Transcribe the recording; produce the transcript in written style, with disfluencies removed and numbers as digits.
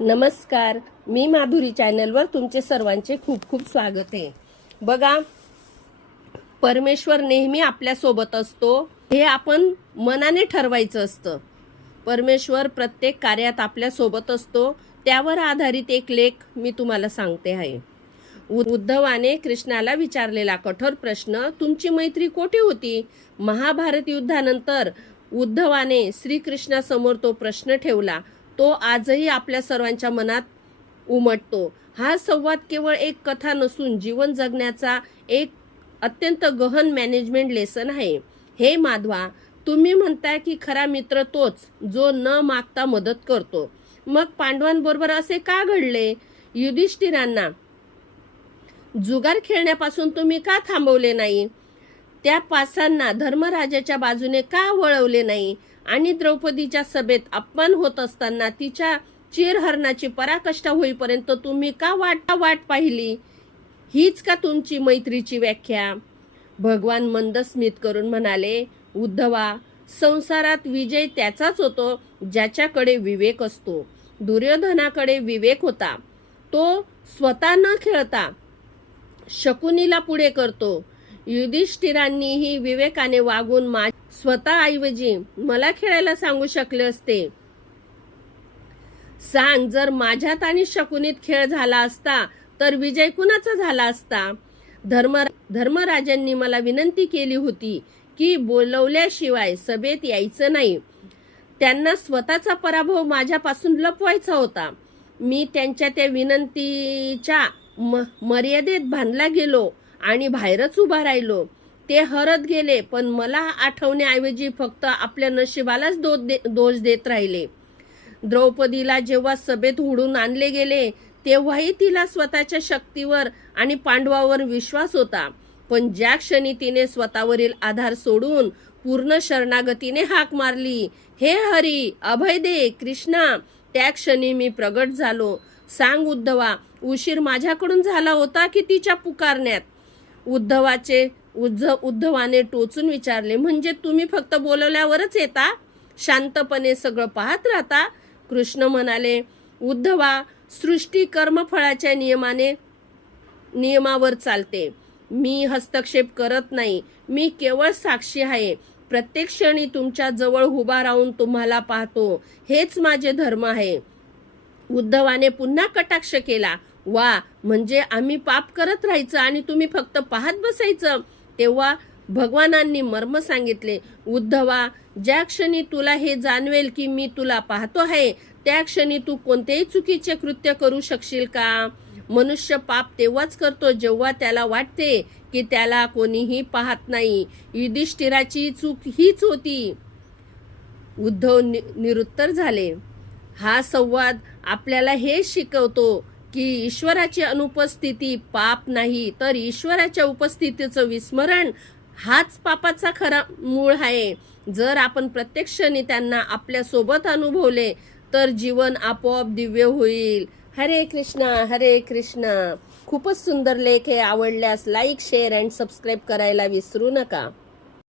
नमस्कार, मी माधुरी चॅनलवर तुमचे सर्वांचे खूप खूप स्वागत आहे। बघा, परमेश्वर नेहमी आपल्या सोबत असतो हे आपण मनाने ठरवायचं असतं। परमेश्वर प्रत्येक कार्यात आपल्या सोबत असतो, त्यावर आधारित एक लेख मी तुम्हाला सांगते आहे। उद्धवाने कृष्णाला विचारलेला कठोर प्रश्न, तुमची मैत्री कोठे होती? महाभारत युद्धानंतर उद्धवाने श्रीकृष्णासमोर तो प्रश्न ठेवला। तो आजही आपल्या सर्वांच्या मनात उमटतो। हा संवाद केवळ एक कथा नसून जीवन जगण्याचा एक अत्यंत गहन मॅनेजमेंट लेसन आहे। हे माधवा, तुम्ही म्हणताय की खरा मित्र तोच जो न मागता मदत करतो। मग पांडवांबरोबर असे का घडले? युधिष्ठिरांना जुगार खेळण्यापासून तुम्ही का थांबवले नाही? त्या पासांना धर्मराजाच्या बाजूने का वळवले नाही? आणि द्रौपदीच्या सभेत अपमान होत असताना तिच्या चिरहरणाची पराकाष्ठा होईपर्यंत तुम्ही का वाट पाहिली? हीच का तुमची मैत्रीची व्याख्या? भगवान मंद स्मित करून म्हणाले, उद्धवा, संसारात विजय त्याचाच होतो ज्याच्याकडे विवेक असतो। दुर्योधनाकडे विवेक होता, तो स्वतः न खेळता शकुनीला पुढे करतो। युधिष्ठिरांनीही विवेकाने वागून स्वतः ऐवजी मला खेळायला सांगू शकले असते। सांग, जर माझ्यात आणि शकुनीत खेळ झाला असता तर विजय कुणाचा झाला असता? धर्मराजांनी मला विनंती केली होती की बोलवल्याशिवाय सभेत यायचं नाही। त्यांना स्वतःचा पराभव माझ्यापासून लपवायचा होता। मी त्यांच्या त्या विनंतीच्या मर्यादेत बांधला गेलो आणि बाहेरच उभा राहिलो। ते हरत गेले, पण मला आठवण्याऐवजी फक्त आपल्या नशिबालाच दोष देत राहिले। द्रौपदीला जेव्हा सभेत हुडून आणले गेले तेव्हाही तिला स्वतःच्या शक्तीवर आणि पांडवावर विश्वास होता, पण ज्या क्षणी तिने स्वतःवरील आधार सोडून पूर्ण शरणागतीने हाक मारली, हे हरी, अभय दे कृष्णा, त्या क्षणी मी प्रगट झालो। सांग उद्धवा, उशीर माझ्याकडून झाला होता की तिच्या पुकारण्यात? उद्धवाने टोचून विचारले, म्हणजे तुम्ही फक्त बोलवल्यावरच येता, शांतपणे सगळं पाहत राहता? कृष्ण म्हणाले, उद्धवा, सृष्टी कर्मफळाच्या नियमावर चालते। मी हस्तक्षेप करत नाही, मी केवळ साक्षी आहे। प्रत्येक क्षणी तुमच्या जवळ उभा राहून तुम्हाला पाहतो, हेच माझे धर्म आहे। उद्धवाने पुन्हा कटाक्ष केला, वा, म्हणजे आम्ही पाप करत राहायचं आणि तुम्ही फक्त पाहत बसायचं? तेव्हा भगवानांनी मर्म सांगितले, उद्धवा, ज्या क्षणी तुला हे जाणवेल की मी तुला पाहतो आहे, त्या क्षणी तू कोणतेही चुकीचे कृत्य करू शकशील का? मनुष्य पाप तेव्हाच करतो जेव्हा त्याला वाटते की त्याला कोणीही पाहत नाही। युधिष्ठिराची चूक हीच होती। उद्धव निरुत्तर झाले। हा संवाद आपल्याला हे शिकवतो की ईश्वराची अनुपस्थिती पाप नाही, तर ईश्वराच्या उपस्थितीचं विस्मरण हाच पापाचा खरा मूळ आहे। जर आपण प्रत्येक क्षणी त्यांना आपल्या सोबत अनुभवले तर जीवन आपोआप दिव्य होईल। हरे कृष्णा, हरे कृष्णा। खूपच सुंदर लेख आहे। आवडल्यास लाईक, शेअर अँड सबस्क्राईब करायला विसरू नका।